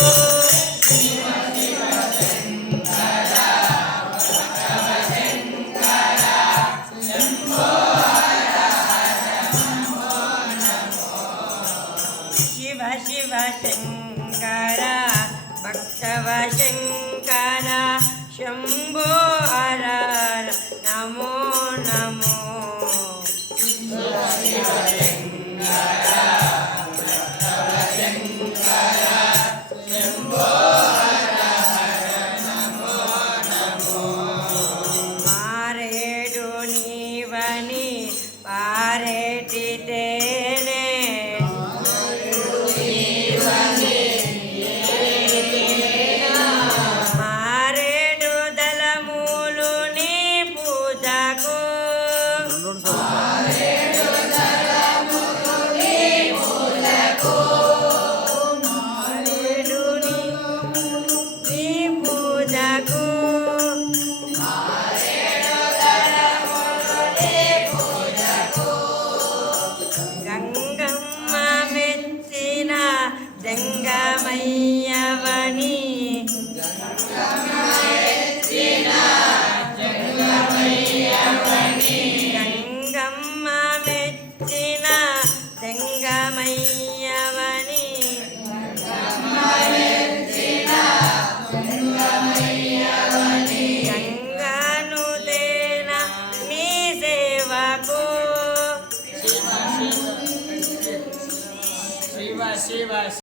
शिवा शिवाशृकार भक्ता भृङ्कारा शम्भो आर Namo Namo Hare Tite See Shiva.